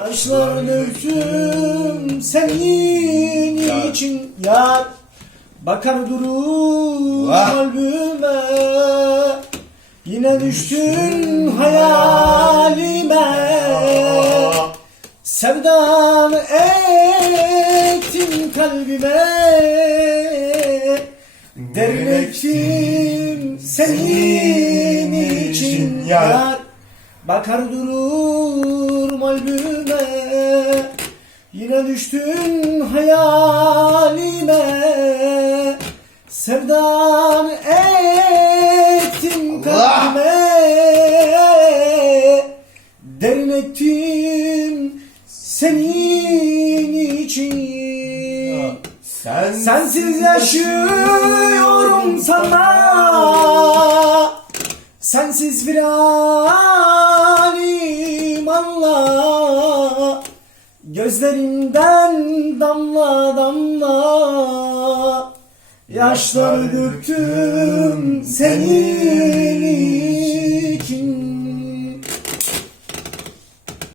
Yaşlar döktüm senin için yar. Bakar durur kalbime. Yine düştün hayalime. Sevdan ettin kalbime. Derin ektim senin için yar Bakar dururum albüme Yine düştün hayalime. Sevdan ettim kalbime Derin ettim senin için. Sen Sensiz yaşıyorum. sana Sensiz bir halim anla Gözlerimden damla damla Yaşlar döktüm senin